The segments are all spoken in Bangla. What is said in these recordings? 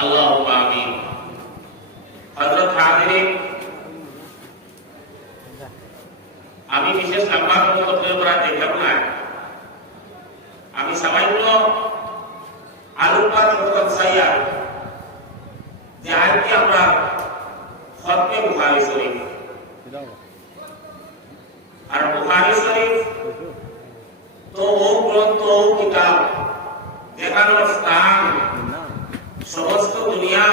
আল্লাহুম্মা আমিন। হযরত হাজিরিন, আমি বিশেষ লম্বা বক্তব্য করা দেখলাম না। আমি সামান্য আলোকপাত করতে চাই যে আজকে আমরা খতমে বুখারী শরীফ, আর বুখারী শরীফ তো ও গ্রন্থ, ও কিতাব যেখানে স্থান সমস্ত দুনিয়ার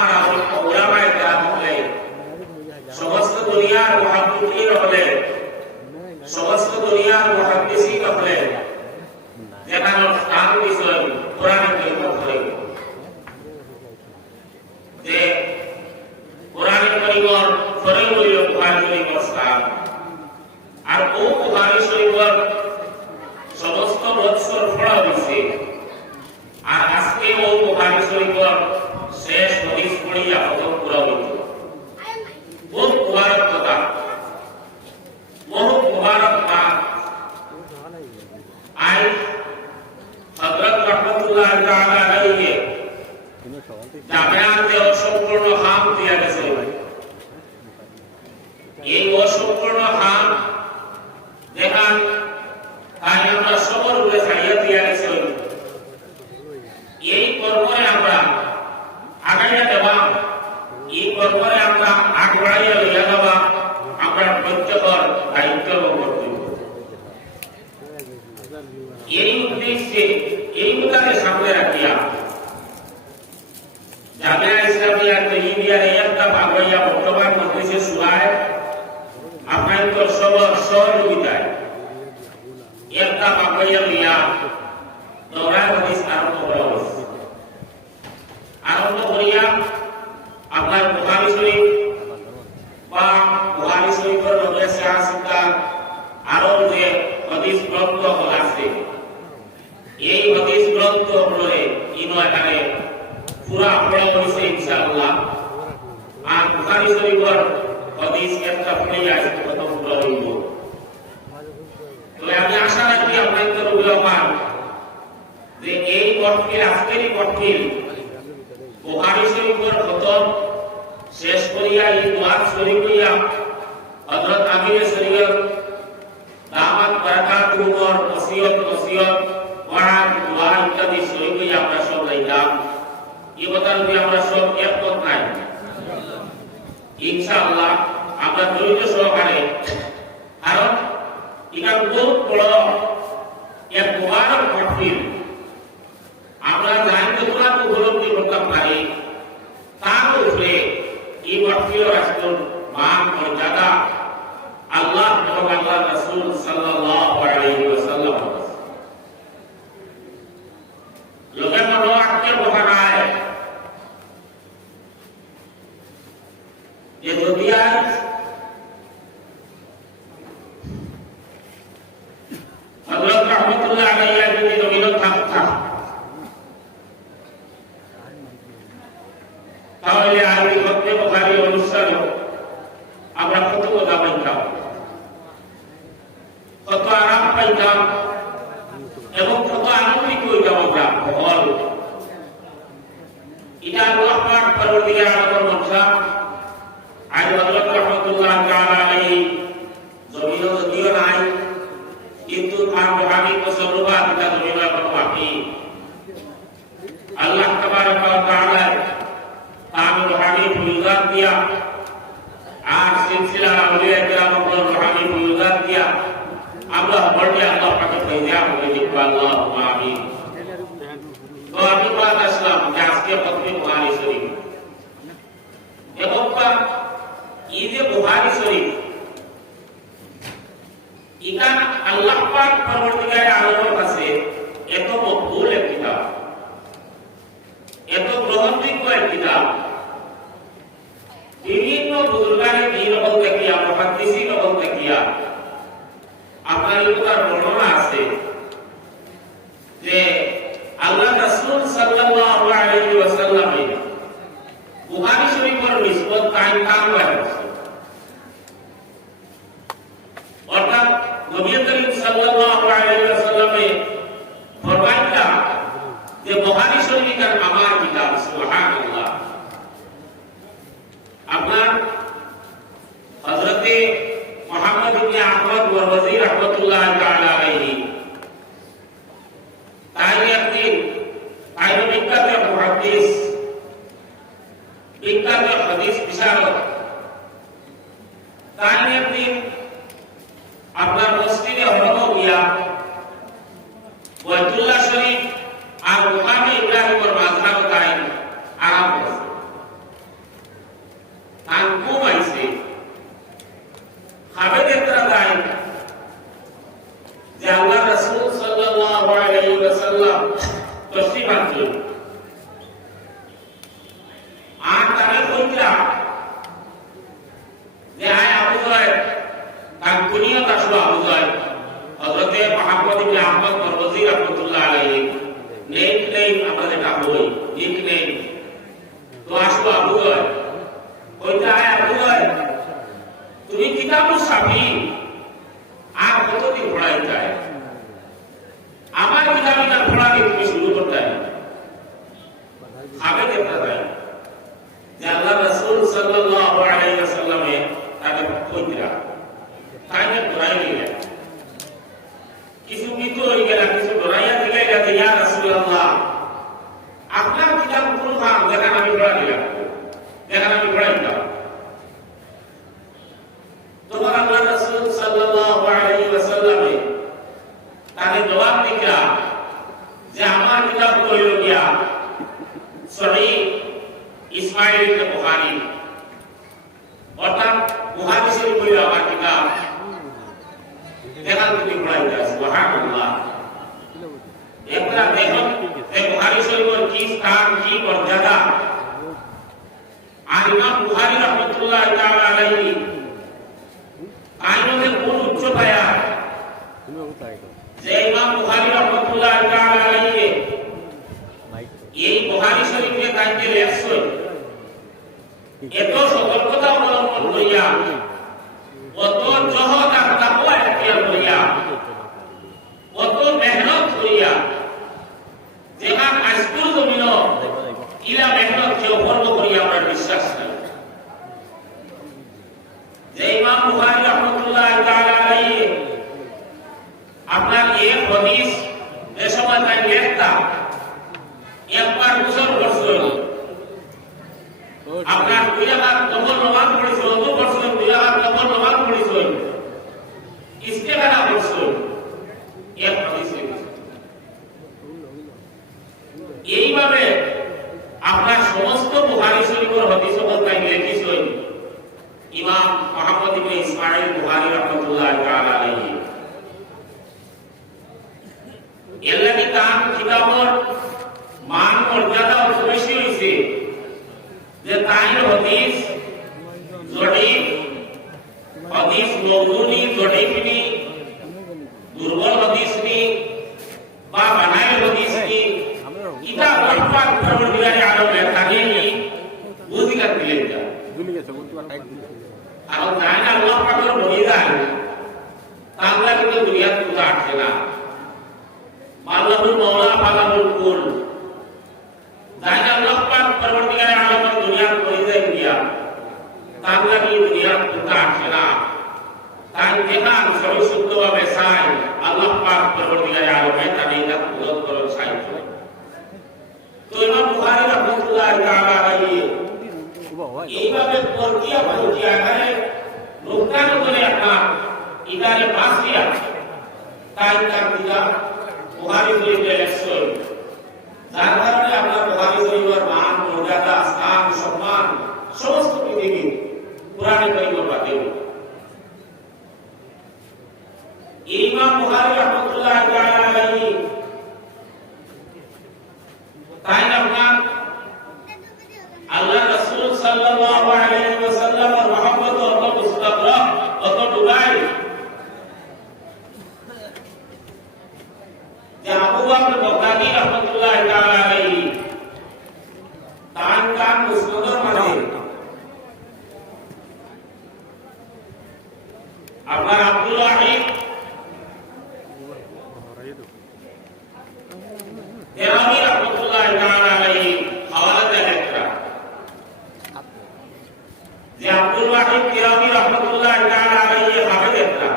ওলামায়ে কেরাম হলে, সমস্ত দুনিয়ার মুহাদ্দিসিন হলে, সমস্ত দুনিয়ার মুহাদ্দিসিন হলে যেখানে স্থান বিষয় কোরআন কারীম ধরে যে কোরআন কারীমের ফরে হইল বুখারী শরীফের স্থান। আর ও বুখারী শরীফের সমস্ত বৎসর পড়া হয়েছে। আর আজকে ও বুখারী শরীফের শেষ হাদিস পড়িয়া খতম করা হইল। বহুত মুবারক কথা, বহুত মুবারক কাজ। আজ হযরত রাহমাতুল্লাহ তাআলা আলাইহি জামিয়াতে অসম্পূর্ণ হাম দিয়া গেছে। এই অসম্পূর্ণ হাম দেখান তাই আমরা সবর উপরে ছাড়িয়ে দিয়া গেছে। এই কর্মে আমরা আগাইয়া দেওয়া, এই কর্মে আমরা আগবাড়াইয়া লইয়া যাওয়া আমরা প্রত্যেকের দায়িত্ব এবং কর্তব্য। এই উদ্দেশ্যে এই মুদ্রাকে সামনে রাখিয়া জামিয়া ইসলামিয়া তৈয়িবিয়ার একটা ভাগাইয়া বর্তমান মজলিসে শুনায় আপনাদের সবার সহযোগিতায় একটা ভাগাইয়া লইয়া দৌড়ার হাদিস আরম্ভ করা হয়েছে। আরম্ভ করিয়া আপনার বুখারী শরীফ বা বুখারী শরীফের মধ্যে সিলসিলা আরো যে হাদিস গ্রন্থ আছে, এই হাদিস গ্রন্থগুলোরে ইনো এখানে পুরা পড়া হয়েছে ইনশাআল্লাহ। আর বুখারী শরীফের হাদিস একটা পড়িয়া খতম করা হইব। তবে আমি আশা রাখি আপনাদের উলামার যে এই মহফিল, আজকের এই মহফিল বুখারী শরীফের খতম শেষ করিয়া এই দোয়া শরীফ হইয়া হযরত আমির শরীফ দামাত বারাকাতুহুর ওসিয়ত ওয়াদ দোয়া ইত্যাদি শরীফ হইয়া আমরা সব লাইলাম। এই কথার উপরে আমরা সব একমত নাই ইনশাআল্লাহ। আমরা ধৈর্য সহকারে, কারণ এটা বহুত বড় এক মুবারক মহফিল। আমরা যতটা উপলব্ধি করতাম পারি তার উপরে এই মহফিলের রাসূল মান মর্যাদা আল্লাহ এবং আল্লাহ রাসূল সাল্লাল্লাহু আলাইহি ওয়াসাল্লাম লোকের মনে আজকে বহানায় যে যদি আজ হযরত রাহমাতুল্লাহ আলাইহি যদি জমিন থাকতাম তাহলে আর এই খতমে বুখারী অনুষ্ঠান আমরা কত কথা বলতাম, কত আরাম পাইতাম এবং কত আনন্দিত হইতাম আমরা। বল এটা আল্লাহ পাক পরওয়ারদিগার আলমের মনসা। আজ হযরত রাহমাতুল্লাহ তাআলা আলাইহি জমিন যদিও নাই, কিন্তু তার মহাবীর তসররুফাত এটা জমিনের কোনো বাকি আল্লাহ তাবারক ওয়া তাআলা তার রুহানি ফুয়ুজাত দিয়া আর সিলসিলার আউলিয়া কিরামের রুহানি ফুয়ুজাত দিয়া আমরা বড় আল্লাহ পাকের ফয়জা হয়ে দেখব। আল্লাহুম্মা আমিন। তো আমি বাদ আসলাম যে আজকে খতমে বুখারী শরীফ এবং ঈদে বুখারী শরীফ এটা আল্লাহ পাক পরওয়ারদিগার আলমের কাছে এত মকবুল এক কিতাব, এত গ্রহণযোগ্য এক কিতাব। বিভিন্ন বুজুর্গানে দিন হল দেখিয়া, মুহাদ্দিসিন হল দেখিয়া আপনার এটার বর্ণনা আছে যে আল্লাহ রাসূল সাল্লাল্লাহু আলাইহি ওয়াসাল্লাম বুখারী শরীফের নিসবত কায়েম করেছে। অর্থাৎ নবী করিম সাল্লাল্লাহু আলাইহি ওয়াসাল্লাম ফরমাইলেন যে বুখারী শরীফ আমার কিতাব। সুবহানাল্লাহ। মুহাদ্দিস বিখ্যাত হাদিস বিশারদ তাই একদিন আপনার মসজিদে হরম গিয়া বাইতুল্লাহ শরীফ আর মুকামে ইব্রাহিমের মাঝখানে তাই আরাম করছে তান খুব আইছে খাবে দেখতে তাই যে আল্লাহ রাসূল সাল্লাল্লাহু আলাইহি ওয়াসাল্লাম তশরিফ আনছেন আর তারা কইলা যে আয় আবু যায়েদ তার কুনিয়ত আসলো আবু যায়েদ হযরতে মুহাম্মদ ইবনে আহমদ মারওয়াজি রাহমাতুল্লাহ আলাইহি নেক নেই আমাদের এটা হই নিক নেই তো আসলো আবু যায়েদ কইলা আয় আবু যায়েদ তুমি কিতাবুস সাফি আর কতদিন পড়াই যায় আমার কিতাবটা পড়াকে তুমি শুরু করতে খাবে দেখতে যায় যে আল্লাহ রাসূল সাল্লাল্লাহু আলাইহি ওয়াসাল্লামে তাকে কইরা তাকে ধরাই নিলেন কিছু কিছু হয়ে গেল কিছু ধরাইয়া দিলে যে ইয়া রাসূলুল্লাহ আপনার কিতাব কোন কাম যেখানে আমি পড়া দিলাম যেখানে আমি পড়াই দিলাম তখন আল্লাহ রাসূল সাল্লাল্লাহু আলাইহি ওয়াসাল্লামে তাকে জবাব দিলা যে আমার কিতাব কইল গিয়া সহিহ ইসমাঈল ইবনে বুখারী অর্থাৎ বুখারী শরীফ কইল আমার কিতাব যেখানে তুমি পড়াই দাও সুবহানাল্লাহ একটা দেখুন এই বুখারী শরীফের কি স্থান কি মর্যাদা আর ইমাম বুখারী রাহমাতুল্লাহ তাআলা আলাইহি আইনের কোন উচ্চতায় যে ইমাম বুখারী রাহমাতুল্লাহ তাআলা আলাইহি এই বুখারী শরীফে কাইতে লেখছেন এত সতর্কতা অবলম্বন করিয়া অত জহদ আর তাকওয়া ইখতিয়ার করিয়া অত মেহনত করিয়া যেখান আজকুর জমিন ইলা মেহনত কেউ বর্ণ করিয়া আমরা বিশ্বাস করি যে ইমাম বুখারী রাহমাতুল্লাহ তাআলা আলাইহি আপনার এক হাদিস যে সময় তাই লেখতা একবার বছর করছিল আপনার 2000 কবর নামাজ পড়েছিল 2 বছর 2000 কবর নামাজ পড়েছিল ইস্তেগারা করছিল এক হাদিসে এইভাবে আপনার সমস্ত বুখারী শরীফের হাদিস তাই লিখেছেন ইমাম মুহাম্মদ ইবনে ইসমাঈল বুখারী রাহমাতুল্লাহ তাআলা আলাইহি এলাকি তার কিতাবের মান মর্যাদা অত বেশি হয়েছে যে তাই হাদিস জড়িফ হাদিস মওদুনি জড়িফ নি দুর্বল হাদিস নি বা বানাই হাদিস নি এটা বরবাদ করে দিলে আরো লেখানি বুঝিকা দিলে যা ভুলে গেছে বলতে টাইপ আর জানা আল্লাহ পাকের বলিদান তাহলে কিন্তু দুনিয়া থেকে আটকে না মাল্লাহুল মাওলা ফালাহুল কুল জানা আল্লাহ পাক পরবর্তীকালে আলম দুনিয়া বলিদান দিয়া তাহলে কি দুনিয়া থেকে আটকে না তাই যেখান সহি শুদ্ধভাবে চাই আল্লাহ পাক পরবর্তীকালে আলমে তাদের এটা পূরণ করার সাহায্য তো ইমাম বুখারী রাহমাতুল্লাহ তাআলা আলাইহি এইভাবে পরকিয়া আকারে লোকটার উপরে একটা ইদারে পাস দিয়া তাই তার কিতাব বুখারী শরীফে লেখছেন যার কারণে আপনার বুখারী শরীফের মান মর্যাদা স্থান সম্মান সমস্ত পৃথিবী কোরআনে কারীমের বাদে ইমাম বুখারী রাহমাতুল্লাহ তাআলা আলাইহি তাই আপনার আল্লাহ রাসূল সাল্লাল্লাহু আলাইহি ওয়াসাল্লামের মহব্বত ও মুস্তাকরাম অত ডুবাই যে আবু বকর বগদাদি রাহমাতুল্লাহ তাআলা আলাইহি তান মুসলিমের মাঝে আপনার আব্দুল ওয়াহিদ তেরামি রাহমাতুল্লাহ তাআলা আলাইহি হাওয়ালা দেন একটা যে আব্দুল ওয়াহিদ তেরামি রাহমাতুল্লাহ তাআলা আলাইহি হাফেজ একটা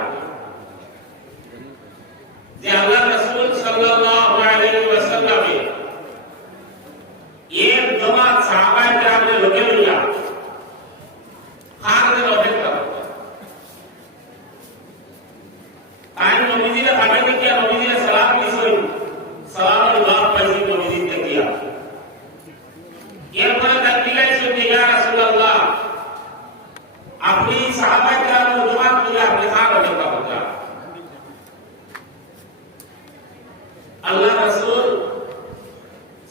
যে আল্লাহ রাসূল সাল্লাল্লাহু আলাইহি ওয়াসাল্লাম এক সাহাবায়ে কেরামের লোকে লইয়া খানের অপেক্ষা করত। তাই নবীজির আগে দেখিয়া নবীজির সালাম দিছই, সালামের জবাব পাইছি নবীজির দেখিয়া। এরপরে তার দিলাইছে যে ইয়া রাসূলুল্লাহ, আপনি সাহাবায়ে কেরামের জবাব দিয়ে আপনি খান অপেক্ষা করতেন। আল্লাহ রাসূল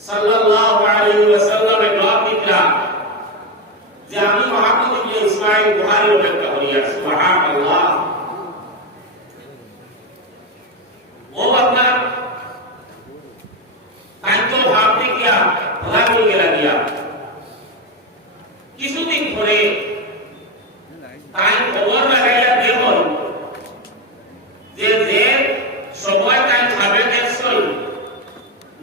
সাল্লাল্লাহু আলাইহি ওয়াসাল্লামের জবাব দিলেন যে আমি মুহাম্মদ ইবনে ইসমাঈল বুখারী অপেক্ষা করিয়া। সুবহানাল্লাহ। ও আপনার তাই তো ভাব দেখিয়া ভোলা হয়ে গেলা গিয়া। কিছুদিন পরে তাই খবর লাগাইয়া দেখল যে সময় তাই খাবে দেখছই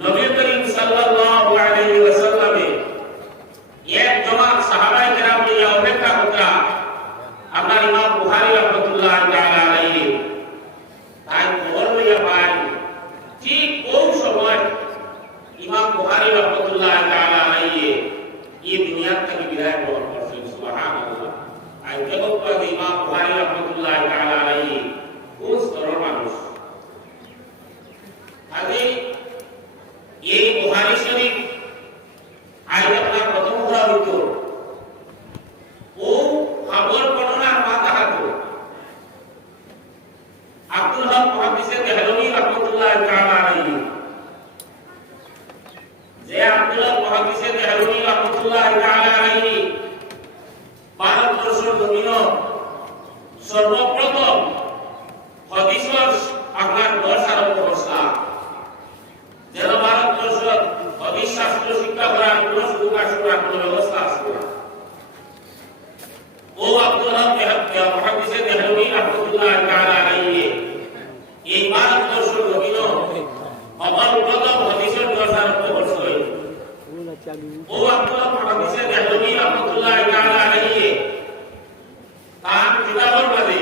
নবী করিম সাল্লাল্লাহু আলাইহি ওয়াসাল্লামে এক জমাত সাহাবায়ে কেরাম নিয়ে অপেক্ষা করতা আপনার ইমাম বুখারী রাহমাতুল্লাহ তাআলা আলাইহি। তাই খবর লইয়া পাই ঠিক ওই সময় ইমাম বুখারী রাহমাতুল্লাহ তাআলা আলাইহি এই দুনিয়া থেকে বিদায় গ্রহণ করছেন। সুবহানাল্লাহ। আর কেবল ইমাম বুখারী রাহমাতুল্লাহ তাআলা আলাইহি কোন স্তরের মানুষ। আগে এই বুখারী শরীফ আজ আপনার প্রথম উদাহরণ ও খবর বর্ণনার মাথা হাতো আব্দুল হক মুহাদ্দিসে দেহলভী রাহমাতুল্লাহ তাআলা আলাইহি। যে আব্দুল হক মুহাদ্দিসে দেহলভী রাহমাতুল্লাহ তাআলা আলাইহি ভারতবর্ষের জমিন সর্বপ্রথম হাদিসের আপনার দর্শ আরম্ভ করছিলেন। যেন ভারতবর্ষের হাদিস শাস্ত্র শিক্ষা করার কোন সুযোগ আসবার কোন ব্যবস্থা আসবে না। ও আব্দুল হক মুহাদ্দিসে দেহলভী রাহমাতুল্লাহ তাআলা আলাইহি এই ভারতবর্ষের জমিন অপরপ্রথম হাদিসের দর্শ আরম্ভ করছিলেন। ও আব্দুল হক মুহাদ্দিসে দেহলভী রাহমাতুল্লাহ তাআলা আলাইহি তার কিতাবের মধ্যে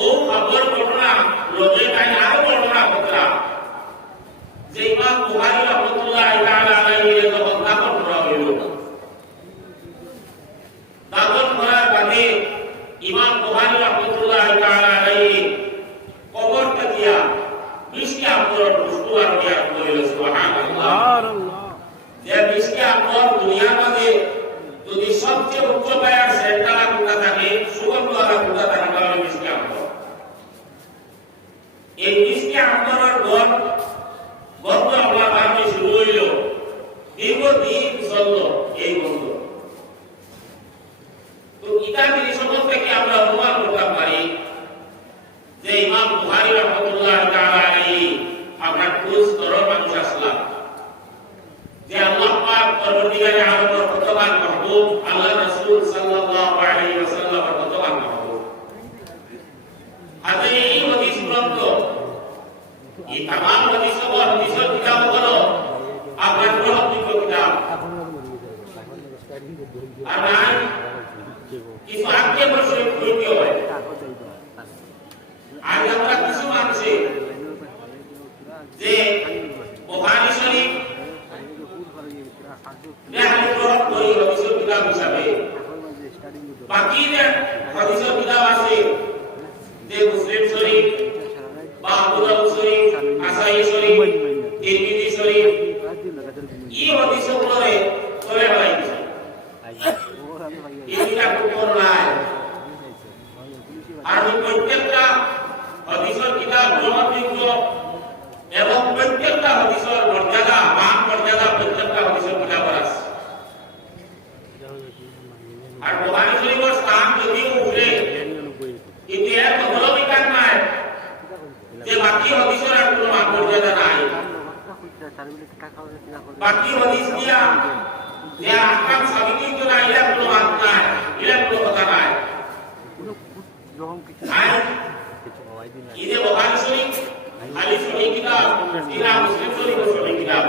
ও খবর ঘটনা লোকে তাই আরো বর্ণনা করতেন যে ইমাম বুখারী রাহমাতুল্লাহ তাআলা আলাইহি যখন দাফন করা হইল, দাফন করার বাদে ইমাম বুখারী রাহমাতুল্লাহ তাআলা আলাইহি কবর দিয়া মিষ্টি আম্বরের পুষ্প আর দিয়া কইল। সুবহানাল্লাহ। যে মিষ্টি আম্বর দুনিয়ার মধ্যে যদি সবচেয়ে উচ্চ পায়ার সেন্টার কোথা থাকে, সুগন্ধ আর কোথা থাকে তাহলে মিষ্টি আম্বর। এই মিষ্টি আম্বরের গন্ধ আমার বাড়ি শুরু হইল, দীর্ঘদিন চলল এই গন্ধ। তো এটা জিনিস থেকে আমরা অনুমান করতে পারি যে ইমাম বুখারী রাহমাতুল্লাহ তাআলা আলাইহি আপনার কোন স্তরের মানুষ আসলাম। যে আল্লাহ পাক পরবর্তীকালে আরবের কতবার মাহবুব, আল্লাহ রাসূল সাল্লাল্লাহু আলাইহি ওয়াসাল্লামের কতবার মাহবুব। আজকে এই হাদিস গ্রন্থ এই तमाम হাদিসের কিতাব হলো আপনার গ্রহণযোগ্য কিতাব। আর নাই কিছু আগে বছর হইতে হয়। আজ আমরা কিছু মানছি যে বুখারী শরীফ গ্রহণ করি হাদিসের কিতাব হিসাবে। বাকি যে হাদিসের কিতাব আছে যে মুসলিম শরীফ বা আবু দাউদ শরীফ, নাসাই শরীফ, তিরমিজি শরীফ, এই হাদিসগুলোরে চলে বেড়াইছে। এইটা কোন নাই। আর প্রত্যেকটা হাদিসের কিতাব গ্রহণযোগ্য এবং প্রত্যেকটা হাদিসের মর্যাদা, মান মর্যাদা প্রত্যেকটা হাদিসের কিতাবের আছে। আর বুখারী শরীফের স্থান যদিও উঠে, কিন্তু এর কোনো বিকাশ নাই যে বাকি হাদিসের আর কোনো মান মর্যাদা নাই। বাকি হাদিস দিয়া যে আহকাম সাবিত না, এর কোনো মান নাই, এর কোনো কথা নাই। ইদে বুখারী শরীফ খালি সহিহ কিতাব, ইনা মুসলিম শরীফ সহিহ কিতাব,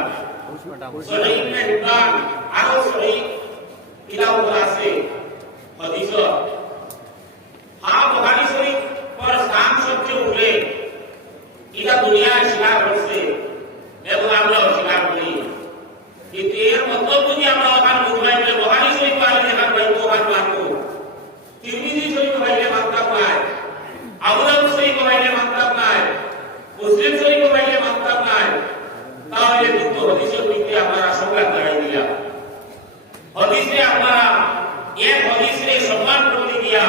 সহিহ ইবনে হিব্বান আরো সহিহ কিতাব আছে হাদিস। হ্যাঁ, বুখারী শরীফ পর স্থান সবচেয়ে উপরে, এটা দুনিয়ায় স্বীকার করছে এবং আমরা অস্বীকার করি। কিন্তু এর এর মতলব যদি আমরা ওখানে বুঝবাই যে বুখারী শরীফ আলে যেখান বাইতো ওখান মানবো, তিরমিজি শরীফ বাইলে মানতাম নাই, আবু দাউদ শরীফ বাইলে মানতাম নাই, মুসলিম শরীফ বাইলে মানতাম নাই, তাহলে কিন্তু হাদিসের ভিত্তি আপনারা সংজ্ঞা দাঁড়াই দিলাম। হাদিসে আপনারা এক হাদিসে সম্মান করে দিয়া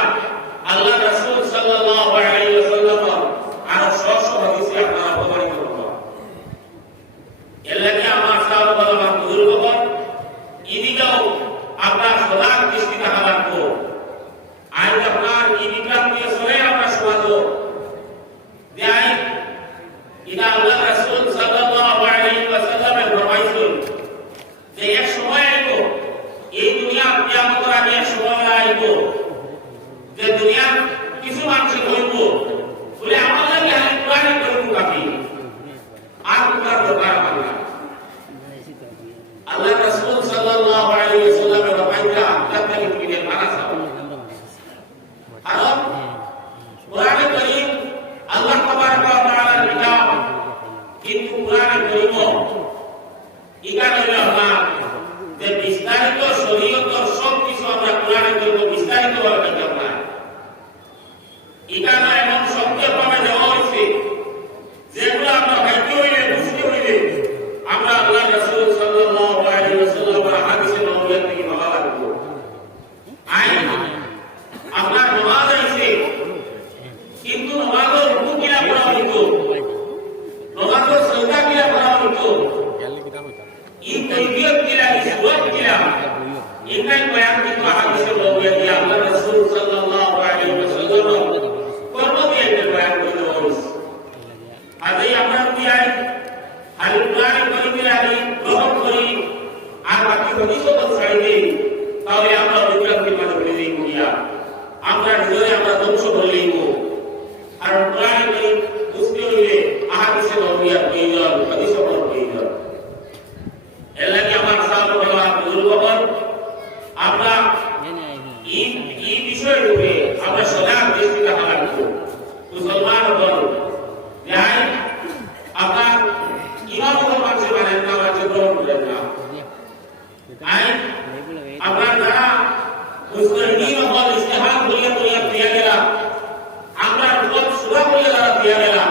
আল্লাহ রাসূল সাল্লাল্লাহু আলাইহি ওয়াসাল্লাম আর সব হাদিসে আপনারা প্রমাণিত করবেন। এর লাগি আমার সাহাবা বললাম বুজুর্গগণ ইদিকেও আপনার সদা দৃষ্টি রাখা লাগবো। আজ আপনার ইদিকাম দিয়ে সরে আমরা সমাজ দেয় ইদা আল্লাহ রাসূল সাল্লাল্লাহু আলাইহি ওয়াসাল্লামের ফরমাইছেন যে এক সময় আইব এই দুনিয়া কিয়ামতের আগে এক সময় আইব যে দুনিয়া কিছু মানুষ হইব বলে আমার লাগে আমি কোরআনে করব কাকি আর কোরআন দরকার আমার আল্লাহ রাসূল সাল্লাল্লাহু আলাইহি ওয়াসাল্লামের ফরমাইতা তাকে তুমি মানা চাও কারণ কোরআনে কারীম আল্লাহ তাবারক ওয়া তাআলার কিতাব, কিন্তু কোরআনে কারীম ইকান হইল আমার যে বিস্তারিত শরীয়তের সব কিছু আমরা কোরআনে কারীম বিস্তারিত ভাবে দেখতে পাই। ইকান এমন সংক্ষেপভাবে দেওয়া হয়েছে যেগুলো আমরা ভাইতে হইলে বুঝতে হইলে আমরা আল্লাহ রাসূল সাল্লাল্লাহু আলাইহি ওয়াসাল্লামের হাদিসে নবুয়ত থেকে ভাবা লাগবে। আইন আপনার নামাজ আছে, কিন্তু নামাজের রুকু কিলা করা হইতো, নামাজের সাজদা কিলা করা হইতো, এই তাকবীর কিলা, সুরাত কিলা, ইনকাই বয়ান কিন্তু হাদিসে নবুয়ত দিয়ে আল্লাহ রাসূল সাল্লাল্লাহু আলাইহি ওয়াসাল্লাম কর্ম দিয়ে বয়ান করে দেওয়া হয়েছে। আজই আমরা কি আই আল কোরআন কারীমের আগে গ্রহণ করি আর বাকি হাদিসও ছাড়ি দেই, তাহলে আমরা বিভ্রান্তি মানে হয়ে যাই গিয়া আমরা নিজে আমরা ধ্বংস করে লইব। আর কোরআন কারীম বুঝতে হইলে আহাদিসে নবুয়ত প্রয়োজন, হাদিসও প্রয়োজন। এর লাগি আমার সাহাবা বলা বুজুর্গগণ আমরা এই বিষয়ের উপরে আমরা সজাগ দৃষ্টি রাখা লাগবে। মুসলমান হল যাই আপনার ইমাম মানুষে মানেন না, মানুষে গ্রহণ করেন না। আপনার যারা মুসলিম হল ইস্তেহার করিয়া করিয়া দিয়া গেলাম, আমরা সুরা করিয়া যারা দিয়া গেলাম